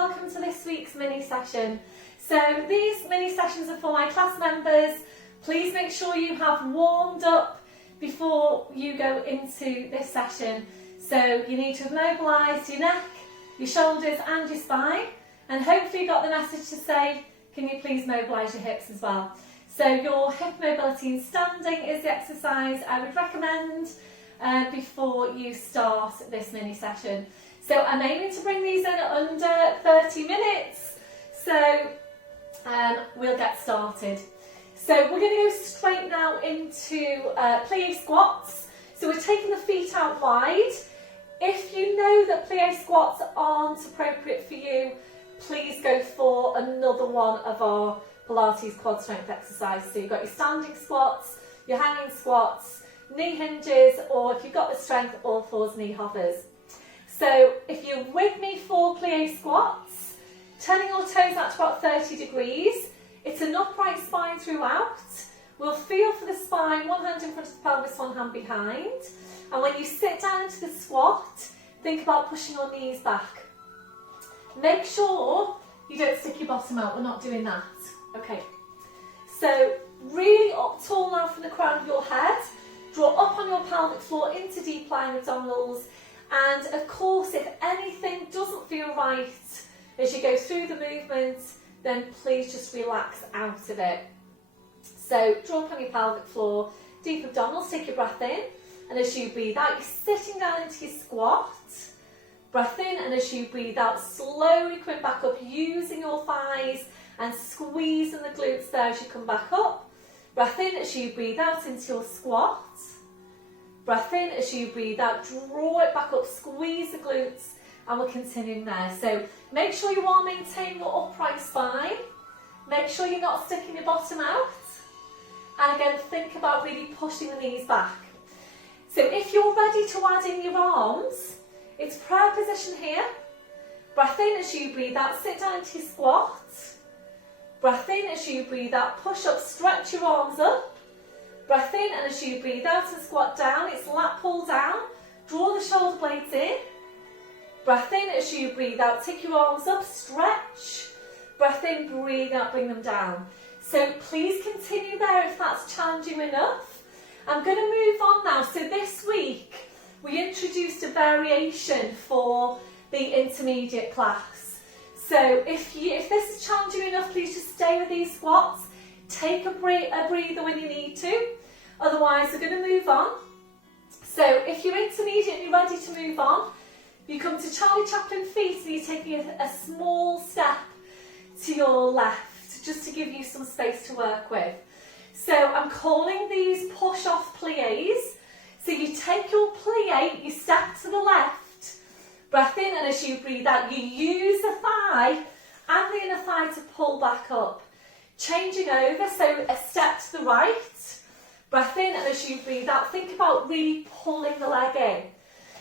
welcome to this week's mini session. So these mini sessions are for my class members. Please make sure you have warmed up before you go into this session. So you need to have mobilised your neck, your shoulders and your spine, and hopefully you got the message to say, can you please mobilise your hips as well. So your hip mobility and standing is the exercise I would recommend before you start this mini session. So I'm aiming to bring these in at under 30 minutes, so we'll get started. So we're going to go straight now into plie squats. So we're taking the feet out wide. If you know that plie squats aren't appropriate for you, please go for another one of our Pilates quad strength exercises. So you've got your standing squats, your hanging squats, knee hinges, or if you've got the strength, all fours knee hovers. So if you're with me for plie squats, turning your toes out to about 30 degrees. It's an upright spine throughout. We'll feel for the spine, one hand in front of the pelvis, one hand behind. And when you sit down into the squat, think about pushing your knees back. Make sure you don't stick your bottom out, we're not doing that. Okay, so really up tall now from the crown of your head. Draw up on your pelvic floor into deep lying abdominals. And of course, if anything doesn't feel right as you go through the movement, then please just relax out of it. So draw up on your pelvic floor, deep abdominals, take your breath in, and as you breathe out, you're sitting down into your squat. Breath in, and as you breathe out, slowly coming back up, using your thighs and squeezing the glutes there as you come back up. Breath in as you breathe out into your squat. Breath in as you breathe out, draw it back up, squeeze the glutes, and we're continuing there. So make sure you are maintaining your upright spine. Make sure you're not sticking your bottom out. And again, think about really pushing the knees back. So if you're ready to add in your arms, it's prayer position here. Breath in as you breathe out, sit down into your squat. Breath in as you breathe out, push up, stretch your arms up. Breath in, and as you breathe out and squat down, it's lat pull down. Draw the shoulder blades in. Breath in as you breathe out, take your arms up, stretch. Breath in, breathe out, bring them down. So please continue there if that's challenging enough. I'm going to move on now. So this week we introduced a variation for the intermediate class. So if this is challenging enough, please just stay with these squats. Take a breather when you need to. Otherwise, we're going to move on. So if you're intermediate and you're ready to move on, you come to Charlie Chaplin feet and you're taking a small step to your left, just to give you some space to work with. So I'm calling these push-off plies. So you take your plie, you step to the left, breath in, and as you breathe out, you use the thigh and the inner thigh to pull back up. Changing over, so a step to the right, breath in, and as you breathe out, think about really pulling the leg in.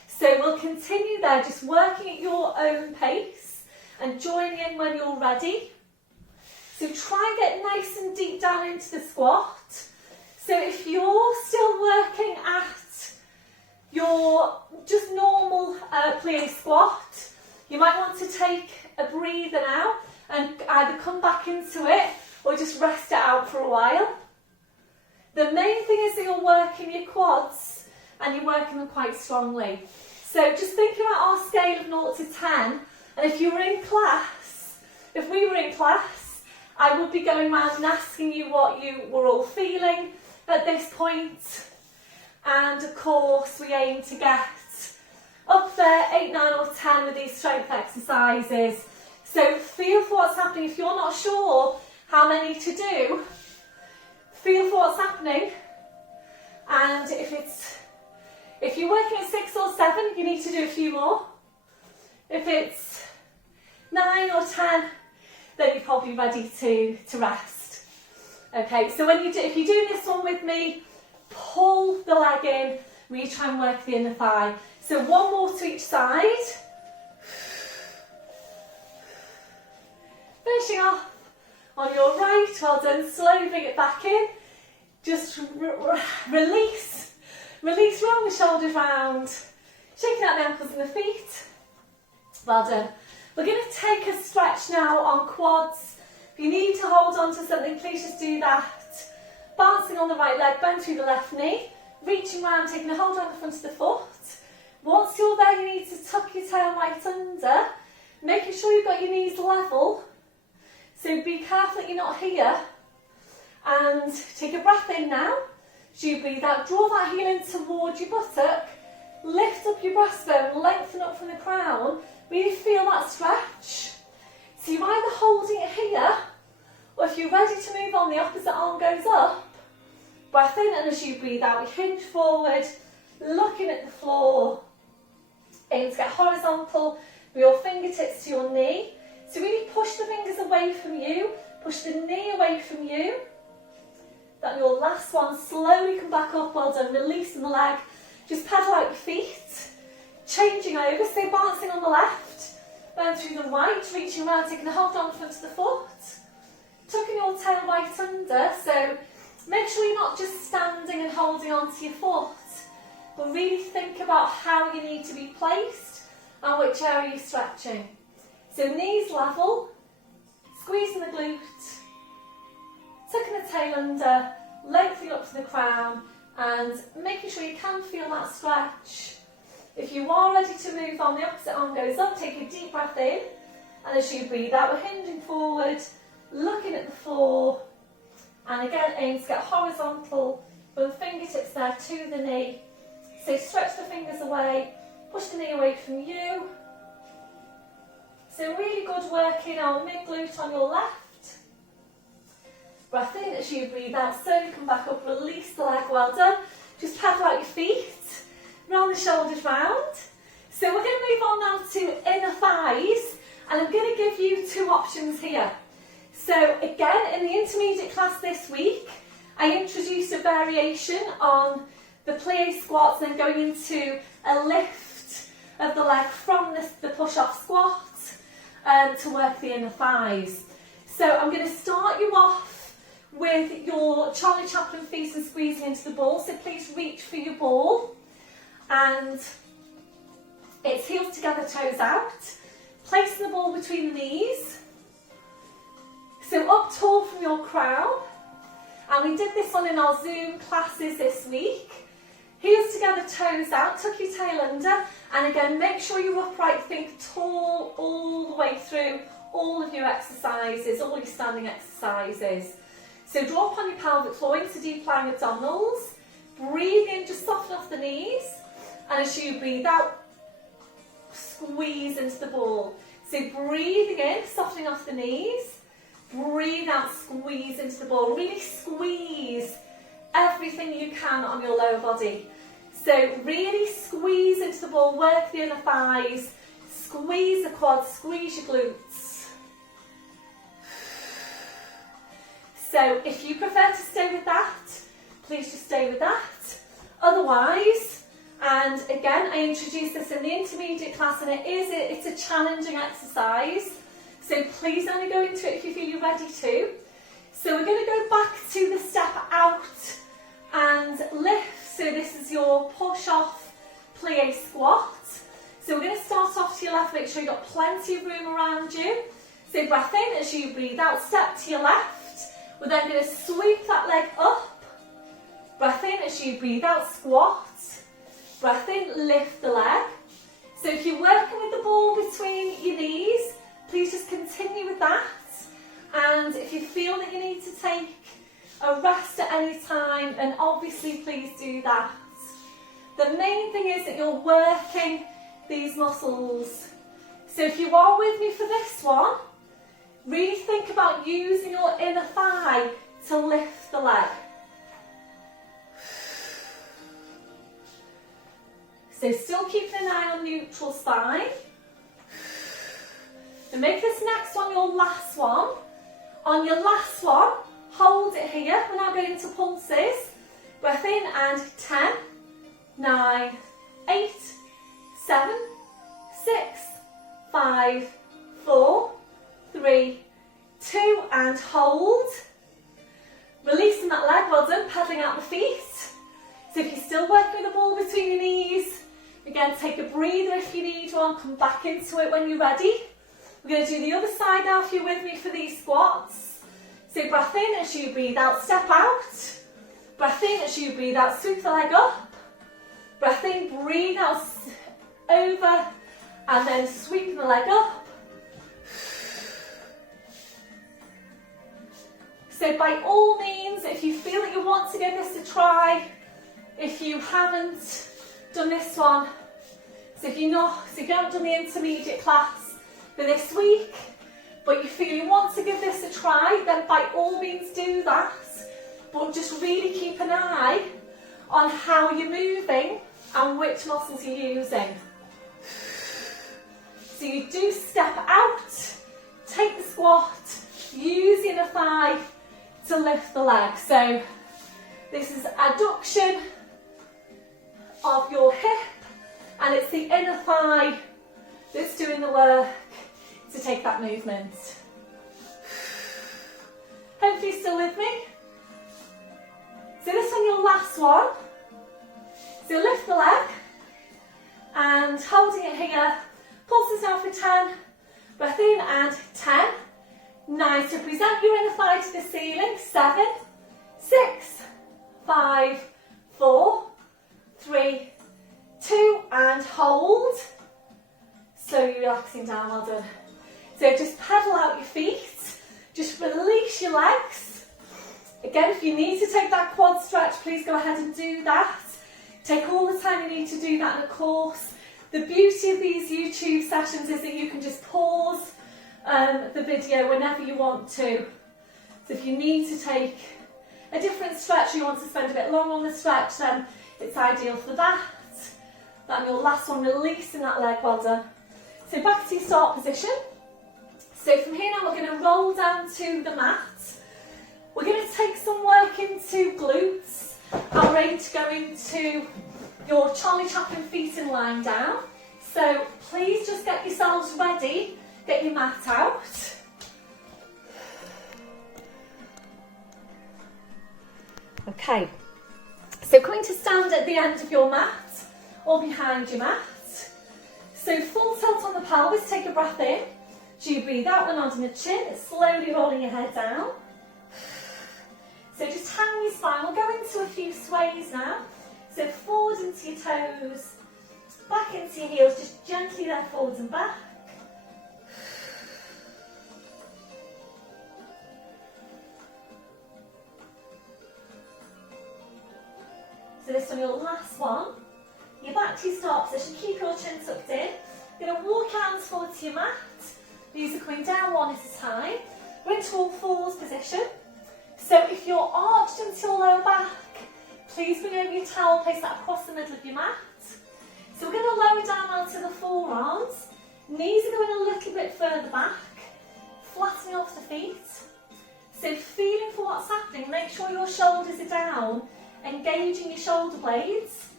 So we'll continue there, just working at your own pace and join in when you're ready. So try and get nice and deep down into the squat. So if you're still working at your just normal plie squat, you might want to take a breather now and either come back into it or just rest it out for a while. The main thing is that you're working your quads and you're working them quite strongly. So just thinking about our scale of 0 to 10, and if you were in class, if we were in class, I would be going around and asking you what you were all feeling at this point. And of course, we aim to get up there, 8, 9 or 10 with these strength exercises. So feel for what's happening. If you're not sure how many to do, feel for what's happening, and if you're working at 6 or 7, you need to do a few more. If it's 9 or 10, then you're probably ready to rest. Okay, so if you're doing this one with me, pull the leg in, really try and work the inner thigh. So one more to each side. Finishing off on your right, well done, slowly bring it back in. Just release, roll the shoulders round, shaking out the ankles and the feet. Well done. We're going to take a stretch now on quads. If you need to hold on to something, please just do that. Bouncing on the right leg, bend through the left knee, reaching round, taking a hold on the front of the foot. Once you're there, you need to tuck your tail right under, making sure you've got your knees level. So be careful that you're not here. And take a breath in now. As you breathe out, draw that heel in towards your buttock, lift up your breastbone, lengthen up from the crown, really feel that stretch. So you're either holding it here, or if you're ready to move on, the opposite arm goes up. Breath in, and as you breathe out, we hinge forward, looking at the floor. Aim to get horizontal with your fingertips to your knee. So really push the fingers away from you, push the knee away from you. Then your last one, slowly come back up, well done, releasing the leg. Just pedal out your feet, changing over, so bouncing on the left, then through the right, reaching around, taking a hold on the front of the foot, tucking your tail right under, so make sure you're not just standing and holding onto your foot, but really think about how you need to be placed and which area you're stretching. So knees level, squeezing the glute, tucking the tail under, lengthening up to the crown, and making sure you can feel that stretch. If you are ready to move on, the opposite arm goes up, take a deep breath in, and as you breathe out, we're hinging forward, looking at the floor, and again aim to get horizontal with the fingertips there to the knee. So stretch the fingers away, push the knee away from you. So really good work in our mid-glute on your left. Breath in as you breathe out, slowly come back up, release the leg, well done. Just pedal out your feet, roll the shoulders round. So we're going to move on now to inner thighs, and I'm going to give you two options here. So again, in the intermediate class this week, I introduced a variation on the plie squats, then going into a lift of the leg from the push-off squat to work the inner thighs. So I'm going to start you off with your Charlie Chaplin feet and squeezing into the ball. So please reach for your ball, and it's heels together, toes out. Placing the ball between the knees. So up tall from your crown. And we did this one in our Zoom classes this week. Heels together, toes out, tuck your tail under, and again make sure you're upright, think tall all the way through all of your exercises, all your standing exercises. So draw upon your pelvic floor into deep lying abdominals, breathe in, just soften off the knees, and as you breathe out, squeeze into the ball. So breathing in, softening off the knees, breathe out, squeeze into the ball, really squeeze everything you can on your lower body. So really squeeze into the ball, work the inner thighs, squeeze the quads, squeeze your glutes. So if you prefer to stay with that, please just stay with that. Otherwise, and again, I introduced this in the intermediate class, and it's a challenging exercise. So please only go into it if you feel you're ready to. So we're going to go back to the step out and lift. So this is your push-off plie squat. So we're going to start off to your left, make sure you've got plenty of room around you. So breath in as you breathe out, step to your left. We're then going to sweep that leg up. Breath in as you breathe out, squat. Breath in, lift the leg. So if you're working with the ball between your knees, please just continue with that. And if you feel that you need to take a rest at any time, and obviously please do that. The main thing is that you're working these muscles. So if you are with me for this one, really think about using your inner thigh to lift the leg. So still keeping an eye on neutral spine. And make this next one your last one. On your last one, hold it here. We're now going into pulses. Breath in and 10, 9, 8, 7, 6, 5, 4, 3, 2, and hold. Releasing that leg, well done, pedaling out the feet. So if you're still working with the ball between your knees, again take a breather if you need one, come back into it when you're ready. We're going to do the other side now if you're with me for these squats. So breath in as you breathe out, step out. Breath in as you breathe out, sweep the leg up. Breath in, breathe out over, and then sweep the leg up. So by all means, if you feel that you want to give this a try, if you haven't done this one, so if you haven't done the intermediate class for this week, but you feel you want to give this a try, then by all means do that. But just really keep an eye on how you're moving and which muscles you're using. So you do step out, take the squat, use the inner thigh to lift the leg. So this is adduction of your hip, and it's the inner thigh that's doing the work to take that movement. Hopefully you're still with me. So this one, your last one. So lift the leg and holding it here, pulses down for 10, breath in and 10, 9, so present your inner thigh to the ceiling, 7, 6, 5, 4, 3, 2, and hold. Slowly relaxing down, well done. So just pedal out your feet, just release your legs. Again, if you need to take that quad stretch, please go ahead and do that. Take all the time you need to do that, and of course, the beauty of these YouTube sessions is that you can just pause the video whenever you want to. So if you need to take a different stretch, or you want to spend a bit longer on the stretch, then it's ideal for that. And your last one, releasing that leg, well done. So back to your start position. So from here now, we're going to roll down to the mat. We're going to take some work into glutes, and we're ready to go into your Charlie Chaplin feet in lying down. So please just get yourselves ready, get your mat out. Okay, so coming to stand at the end of your mat or behind your mat. So full tilt on the pelvis, take a breath in. As you breathe out, we're nodding the chin, slowly rolling your head down. So just hang your spine. We'll go into a few sways now. So forward into your toes, back into your heels, just gently there, forwards and back. So this one, your last one. You're back to your start position, keep your chin tucked in. You're going to walk hands forward to your mat. These are coming down one at a time. We're into all fours position. So if you're arched into your lower back, please bring over your towel, place that across the middle of your mat. So we're going to lower down onto the forearms. Knees are going a little bit further back, flattening off the feet. So feeling for what's happening, make sure your shoulders are down, engaging your shoulder blades,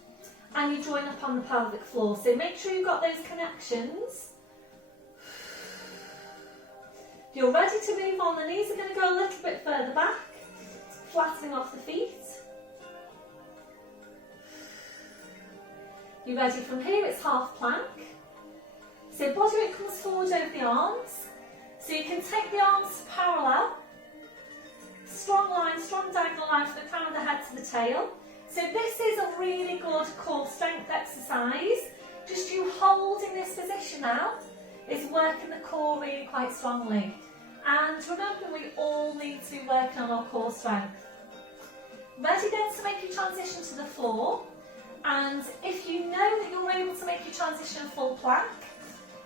and you're drawing up on the pelvic floor. So make sure you've got those connections. If you're ready to move on, the knees are going to go a little bit further back, flattening off the feet. You ready from here? It's half plank. So body weight comes forward over the arms. So you can take the arms parallel. Strong line, strong diagonal line from the crown of the head to the tail. So this is a really good core strength exercise. Just you holding this position now is working the core really quite strongly. And remember, we all need to be working on our core strength. Ready then to make your transition to the floor. And if you know that you're able to make your transition full plank,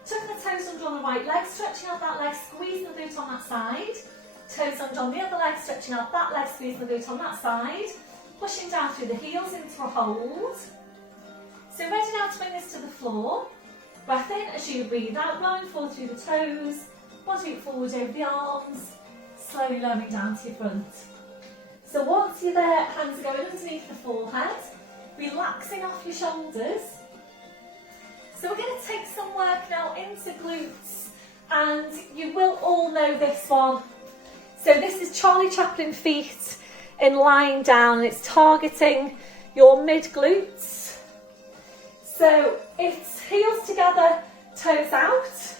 tucking the toes under on the right leg, stretching out that leg, squeezing the boot on that side. Toes under on the other leg, stretching out that leg, squeezing the boot on that side. Pushing down through the heels into a hold. So ready now to bring this to the floor. Breath in as you breathe out, rolling forward through the toes, body forward over the arms, slowly lowering down to your front. So once you're there, hands are going underneath the forehead, relaxing off your shoulders. So we're going to take some work now into glutes, and you will all know this one. So this is Charlie Chaplin feet in lying down, and it's targeting your mid glutes. So it's heels together, toes out.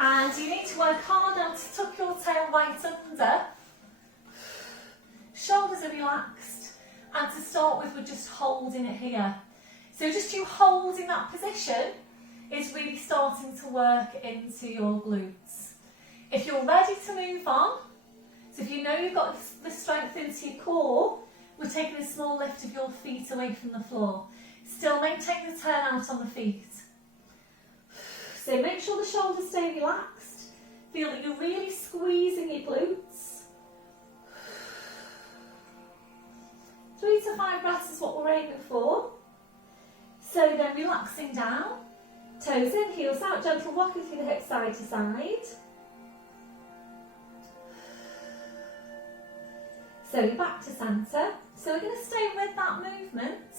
And you need to work hard now to tuck your tail right under. Shoulders are relaxed. And to start with, we're just holding it here. So just you holding that position is really starting to work into your glutes. If you're ready to move on, so if you know you've got the strength into your core, we're taking a small lift of your feet away from the floor. Still maintain the turn out on the feet. So make sure the shoulders stay relaxed. Feel that you're really squeezing your glutes. 3 to 5 breaths is what we're aiming for. So then relaxing down. Toes in, heels out, gentle rocking through the hips side to side. So you're back to centre. So we're going to stay with that movement.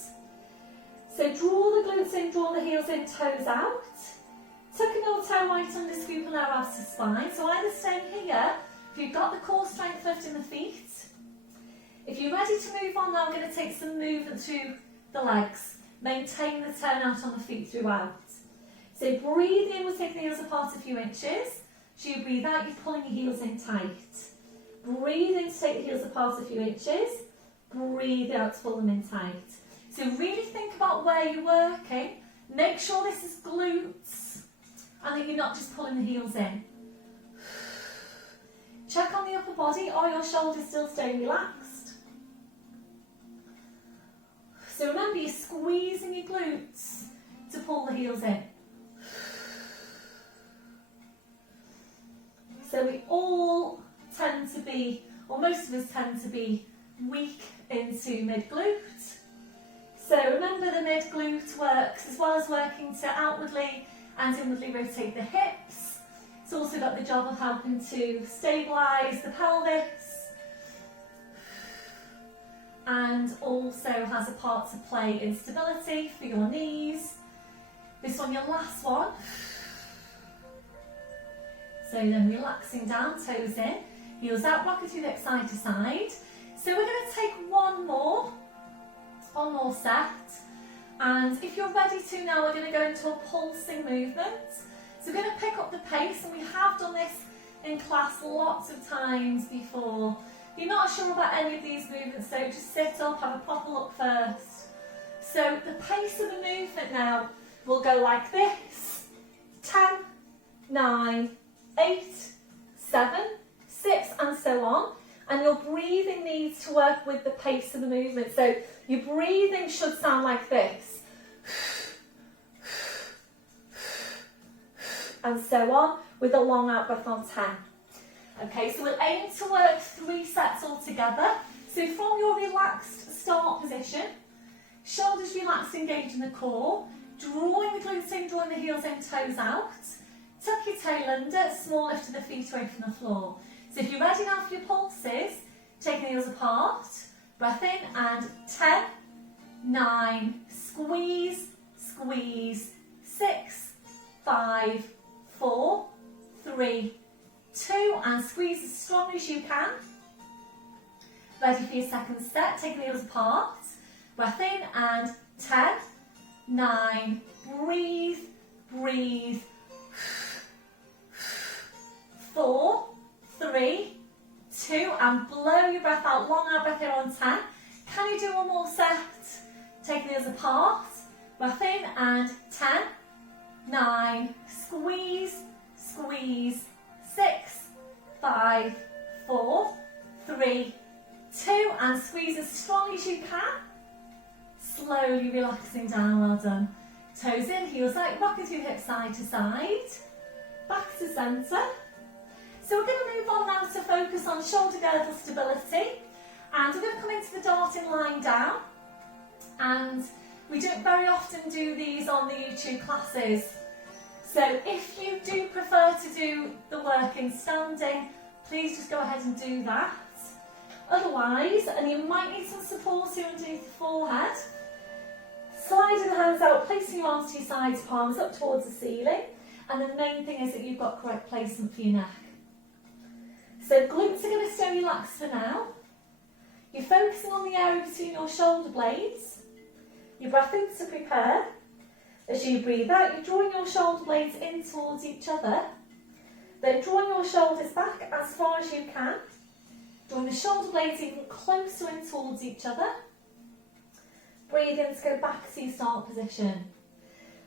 So draw the glutes in, draw the heels in, toes out. Tucking your toe right under, scoop and abs to spine. So either staying here, if you've got the core strength, lifting the feet. If you're ready to move on now, we're going to take some movement through the legs. Maintain the turn out on the feet throughout. So breathe in, we'll take the heels apart a few inches. So you breathe out, you're pulling your heels in tight. Breathe in to take the heels apart a few inches. Breathe out to pull them in tight. So really think about where you're working. Make sure this is glutes and that you're not just pulling the heels in. Check on the upper body. Are your shoulders still staying relaxed? So remember, you're squeezing your glutes to pull the heels in. So we all tend to be, or most of us tend to be, weak into mid-glute. So remember, the mid-glute works as well as working to outwardly and inwardly rotate the hips. It's also got the job of helping to stabilise the pelvis and also has a part to play in stability for your knees. This one, your last one. So then relaxing down, toes in, heels out, rocking through the hips side to side. So we're going to take one more set. And if you're ready to now, we're going to go into a pulsing movement. So we're going to pick up the pace, and we have done this in class lots of times before. If you're not sure about any of these movements, so just sit up, have a proper look first. So the pace of the movement now will go like this. 10, 9, 8, 7, 6, and so on. And your breathing needs to work with the pace of the movement. So your breathing should sound like this. And so on, with a long out breath on 10. Okay, so we'll aim to work 3 sets all together. So from your relaxed start position, shoulders relaxed, engaging the core, drawing the glutes in, drawing the heels in, toes out. Tuck your tail under, small lift of the feet away from the floor. So if you're ready now for your pulses, taking the heels apart, breath in, and 10, 9, squeeze, squeeze, 6, 5, 4, 3, 2, and squeeze as strong as you can. Ready for your second set, taking the heels apart, breath in, and 10, 9, breathe, breathe, 4, 3, 2, and blow your breath out, long out breath here on 10. Can you do one more set? Taking the heels apart, breath in, and 10, 9, squeeze, squeeze, 6, 5, 4, 3, 2, and squeeze as strong as you can. Slowly relaxing down, well done. Toes in, heels out, rocking through the hips side to side, back to centre. So we're going to move on now to focus on shoulder girdle stability, and we're going to come into the darting line down, and we don't very often do these on the YouTube classes. So if you do prefer to do the work in standing, please just go ahead and do that. Otherwise, and you might need some support here underneath the forehead, sliding the hands out, placing your arms to your sides, palms up towards the ceiling, and the main thing is that you've got correct placement for your neck. So glutes are going to stay relaxed for now. You're focusing on the area between your shoulder blades. Your breath in to prepare. As you breathe out, you're drawing your shoulder blades in towards each other. Then drawing your shoulders back as far as you can. Drawing the shoulder blades even closer in towards each other. Breathe in to go back to your start position.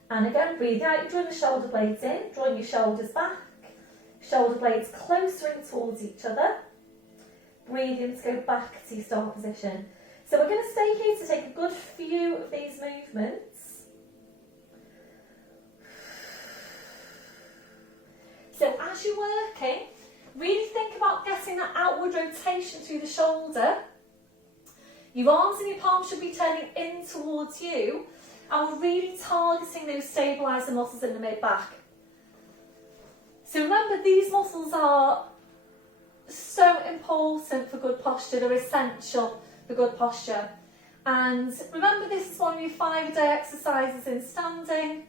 And again, breathe out, you're drawing the shoulder blades in, drawing your shoulders back. Shoulder blades closer in towards each other. Breathe in to go back to your start position. So we're going to stay here to take a good few of these movements. So as you're working, really think about getting that outward rotation through the shoulder. Your arms and your palms should be turning in towards you, and we're really targeting those stabiliser muscles in the mid-back. So remember, these muscles are so important for good posture, they're essential for good posture. And remember, this is one of your 5-a-day exercises in standing.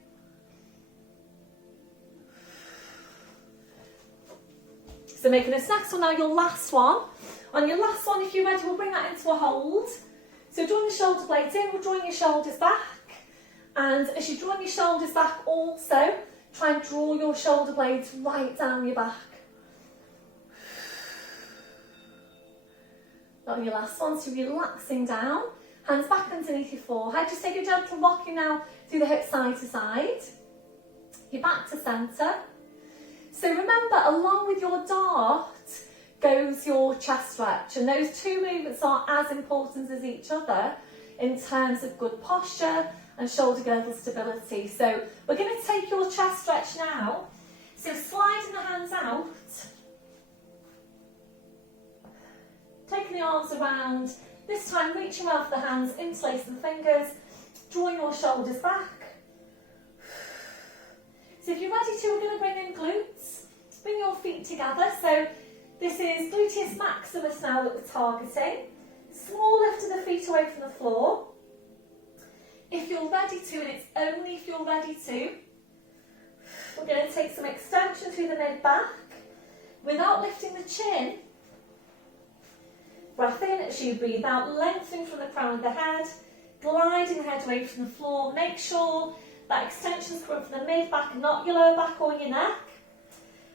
So making this next one now your last one. On your last one, if you're ready, we'll bring that into a hold. So drawing the shoulder blades in, we're drawing your shoulders back. And as you're drawing your shoulders back also, try and draw your shoulder blades right down your back. On your last one, so relaxing down. Hands back underneath your forehead. Just take a gentle rocking now through the hips side to side. You're back to centre. So remember, along with your dart goes your chest stretch, and those two movements are as important as each other in terms of good posture and shoulder girdle stability. So we're going to take your chest stretch now. So sliding the hands out, taking the arms around, this time reaching around for the hands, interlacing the fingers, drawing your shoulders back. So if you're ready to, we're going to bring in glutes. Bring your feet together. So this is gluteus maximus now that we're targeting. Small lift of the feet away from the floor. If you're ready to, and it's only if you're ready to, we're going to take some extension through the mid-back without lifting the chin. Breath in as you breathe out, lengthening from the crown of the head, gliding the head away from the floor. Make sure that extension's coming from the mid-back, not your lower back or your neck.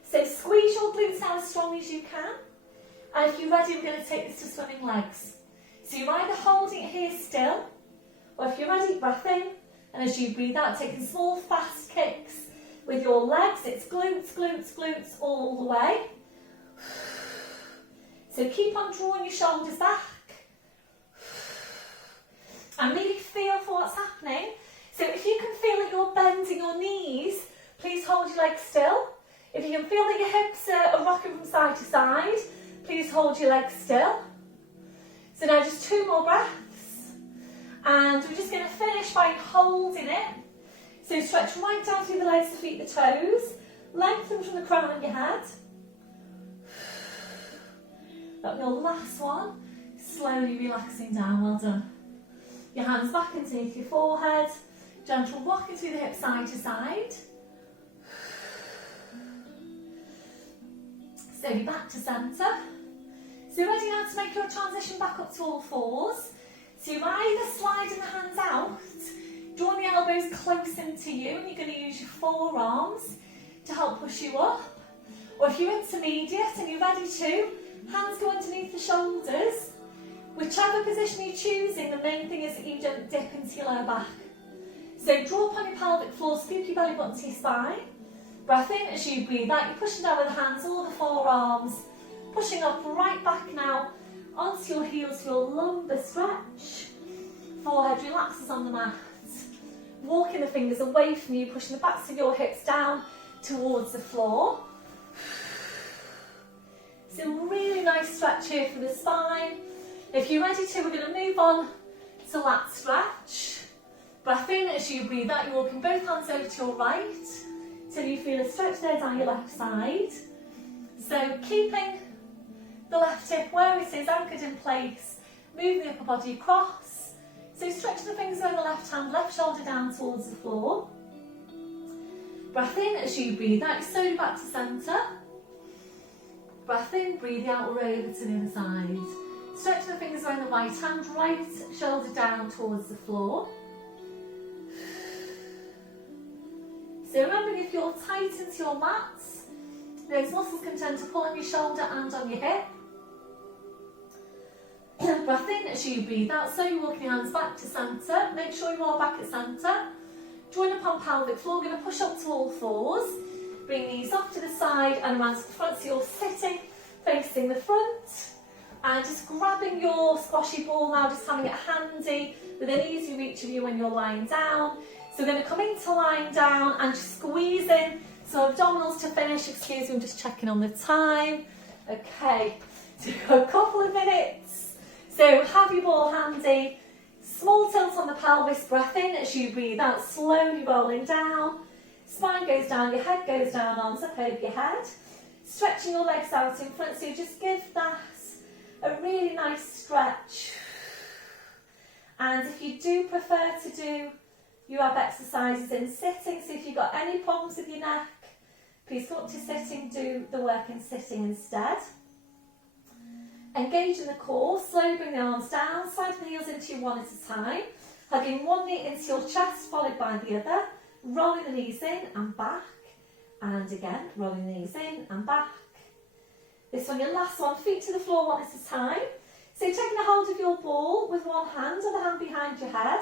So squeeze your glutes out as strong as you can. And if you're ready, we're going to take this to swimming legs. So you're either holding it here still, or if you're ready, breath in. And as you breathe out, taking small, fast kicks with your legs. It's glutes, glutes, glutes all the way. So keep on drawing your shoulders back. And really feel for what's happening. So if you can feel that you're bending your knees, please hold your legs still. If you can feel that your hips are rocking from side to side, please hold your legs still. So now just 2 more breaths. And we're just going to finish by holding it. So stretch right down through the legs, the feet, the toes. Lengthen from the crown of your head. That'll be your last one. Slowly relaxing down, well done. Your hands back underneath your forehead. Gentle rocking through the hips side to side. Slowly back to centre. So you're ready now to make your transition back up to all fours. So you're either sliding the hands out, drawing the elbows close into you, and you're going to use your forearms to help push you up. Or if you're intermediate and you're ready to, hands go underneath the shoulders. Whichever position you're choosing, the main thing is that you don't dip into your lower back. So draw upon your pelvic floor, scoop your belly button to your spine. Breath in as you breathe out. You're pushing down with the hands, all the forearms. Pushing up right back now onto your heels for your lumbar stretch. Forehead relaxes on the mat. Walking the fingers away from you, pushing the backs of your hips down towards the floor. So really nice stretch here for the spine. If you're ready to, we're going to move on to lat stretch. Breath in as you breathe out. You're walking both hands over to your right till you feel a stretch there down your left side. So keeping the left hip where it is, anchored in place, moving the upper body across. So stretching the fingers over the left hand, left shoulder down towards the floor. Breath in as you breathe out, slowly back to centre. Breath in, breathe out, roll over to the other side. Stretching the fingers around the right hand, right shoulder down towards the floor. So remembering, if you're tight into your mats, Those muscles can tend to pull on your shoulder and on your hip. Breath in as you breathe out, so you're walking your hands back to centre. Make sure you are back at centre. Join up on pelvic floor, we're going to push up to all fours. Bring knees off to the side and around to the front, so you're sitting facing the front. And just grabbing your squashy ball now, just having it handy within easy reach of you when you're lying down. So we're going to come into lying down and just squeeze in. So abdominals to finish, excuse me, I'm just checking on the time. Okay, so a couple of minutes. So have your ball handy. Small tilt on the pelvis, breath in as you breathe out, slowly rolling down. Spine goes down, your head goes down, arms up over your head. Stretching your legs out in front, so you just give that a really nice stretch. And if you do prefer to do your ab exercises in sitting, so if you've got any problems with your neck, please come up to sitting, do the work in sitting instead. Engage in the core, slowly bring the arms down, slide the heels into you one at a time, hugging one knee into your chest, followed by the other, rolling the knees in and back, and again, rolling the knees in and back. This one, your last one, feet to the floor one at a time. So taking a hold of your ball with one hand or the hand behind your head,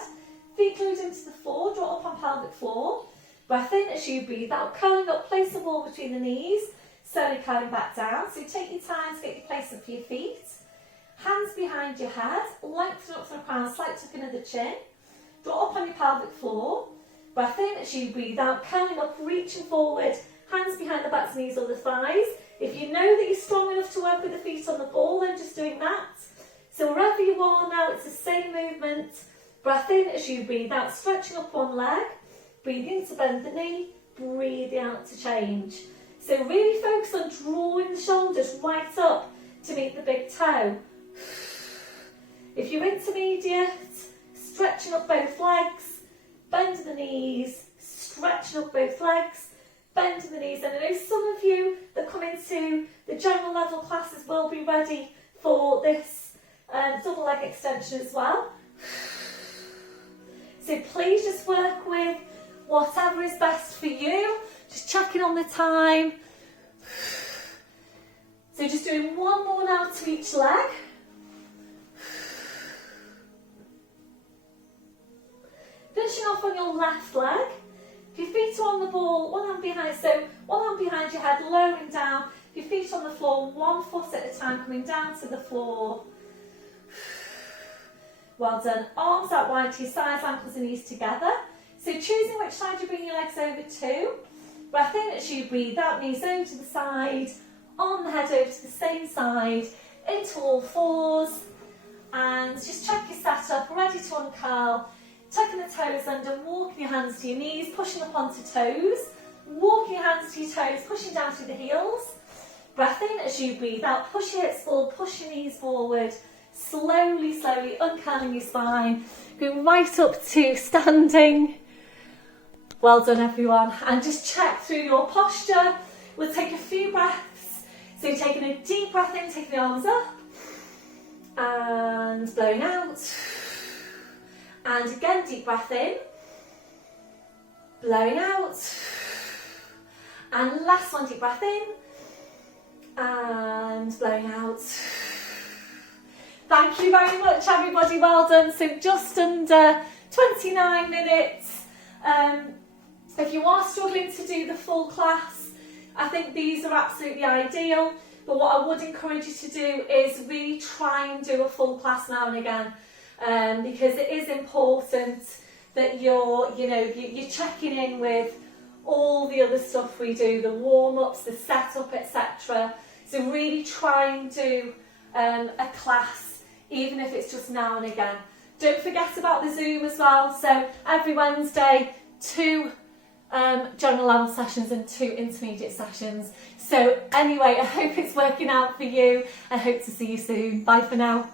feet glued into the floor, draw up on pelvic floor. Breath in as you breathe out, curling up, place the ball between the knees, slowly curling back down. So take your time to get your place up for your feet. Hands behind your head, lengthen up from the crown, slight tuck in of the chin. Draw up on your pelvic floor. Breath in as you breathe out, curling up, reaching forward, hands behind the backs, knees or the thighs. If you know that you're strong enough to work with the feet on the ball, then just doing that. So wherever you are now, it's the same movement. Breath in as you breathe out, stretching up one leg. Breathe in to bend the knee, breathe out to change. So really focus on drawing the shoulders right up to meet the big toe. If you're intermediate, stretching up both legs, bending the knees, stretching up both legs, bending the knees. And I know some of you that come into the general level classes will be ready for this double leg extension as well. So please just work with whatever is best for you. Just checking on the time. So just doing one more now to each leg. Finishing off on your left leg. If your feet are on the ball, one hand behind, so one hand behind your head, lowering down. Your feet on the floor, 1 foot at a time, coming down to the floor. Well done. Arms out wide to your sides, ankles and knees together. So choosing which side you bring your legs over to. Breath in as you breathe out, knees over to the side, arm the head over to the same side, into all fours. And just check your setup, ready to uncurl. Tucking the toes under, walking your hands to your knees, pushing up onto toes. Walking your hands to your toes, pushing down through the heels. Breath in as you breathe out, push your hips forward, push your knees forward. Slowly, slowly uncurling your spine. Going right up to standing. Well done everyone. And just check through your posture. We'll take a few breaths. So you're taking a deep breath in, taking the arms up. And blowing out. And again, deep breath in. Blowing out. And last one, deep breath in. And blowing out. Thank you very much everybody, well done. So just under 29 minutes. If you are struggling to do the full class, I think these are absolutely ideal. But what I would encourage you to do is really try and do a full class now and again. Because it is important that you're checking in with all the other stuff we do, the warm-ups, the setup, etc. So really try and do a class, even if it's just now and again. Don't forget about the Zoom as well. So every Wednesday, 2 general level sessions and 2 intermediate sessions. So anyway, I hope it's working out for you. I hope to see you soon. Bye for now.